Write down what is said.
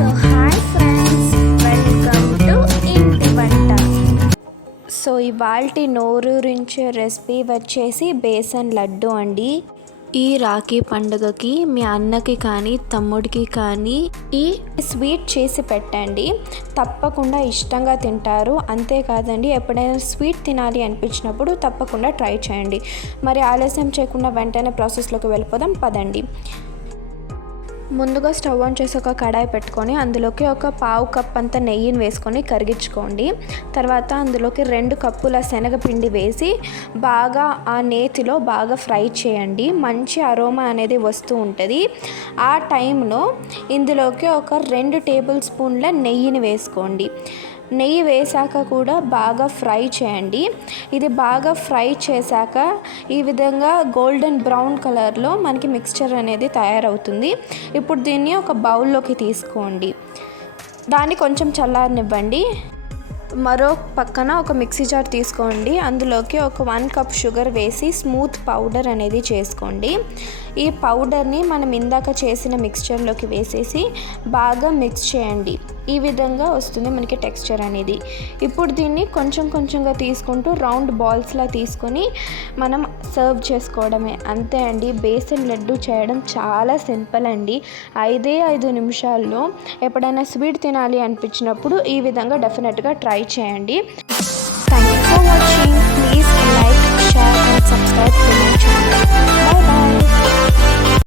So hi friends, welcome to ఇంటి వంట. So ఇవాల్టి నోరూరించే రెసిపీ వచ్చేసి బేసన్ లడ్డు అండి. ఈ రాఖీ పండుగకి మీ అన్నకి కానీ తమ్ముడికి కానీ ఈ స్వీట్ చేసి పెట్టండి, తప్పకుండా ఇష్టంగా తింటారు. అంతేకాదండి, ఎప్పుడైనా స్వీట్ తినాలి అనిపించినప్పుడు తప్పకుండా ట్రై చేయండి. మరి ఆలస్యం చేయకుండా వెంటనే ప్రాసెస్లోకి వెళ్ళిపోదాం పదండి. ముందుగా స్టవ్ ఆన్ చేసి ఒక కడాయి పెట్టుకొని అందులోకి ఒక పావు కప్ అంత నెయ్యిని వేసుకొని కరిగించుకోండి. తర్వాత అందులోకి 2 కప్పుల శనగపిండి వేసి బాగా ఆ నేతిలో బాగా ఫ్రై చేయండి. మంచి అరోమా అనేది వస్తూ ఉంటుంది. ఆ టైంలో ఇందులోకి ఒక 2 టేబుల్ స్పూన్ల నెయ్యిని వేసుకోండి. నెయ్యి వేసాక కూడా బాగా ఫ్రై చేయండి. ఇది బాగా ఫ్రై చేశాక ఈ విధంగా గోల్డెన్ బ్రౌన్ కలర్లో మనకి మిక్స్చర్ అనేది తయారవుతుంది. ఇప్పుడు దీన్ని ఒక బౌల్లోకి తీసుకోండి. దాన్ని కొంచెం చల్లారనివ్వండి. మరో పక్కన ఒక మిక్సీ జార్ తీసుకోండి. అందులోకి ఒక 1 కప్ షుగర్ వేసి స్మూత్ పౌడర్ అనేది చేసుకోండి. ఈ పౌడర్ని మనం ఇందాక చేసిన మిక్స్చర్లోకి వేసేసి బాగా మిక్స్ చేయండి. ఈ విధంగా వస్తుంది మనకి టెక్స్చర్ అనేది. ఇప్పుడు దీన్ని కొంచెం కొంచెంగా తీసుకుంటూ రౌండ్ బాల్స్లా తీసుకొని మనం సర్వ్ చేసుకోవడమే. అంతే అండి, బేసన్ లడ్డు చేయడం చాలా సింపుల్ అండి. 5 నిమిషాల్లో ఎప్పుడైనా స్వీట్ తినాలి అనిపించినప్పుడు ఈ విధంగా డెఫినెట్గా ట్రై చేయండి. Thank you for watching. Please like, share and subscribe to my channel. Bye bye.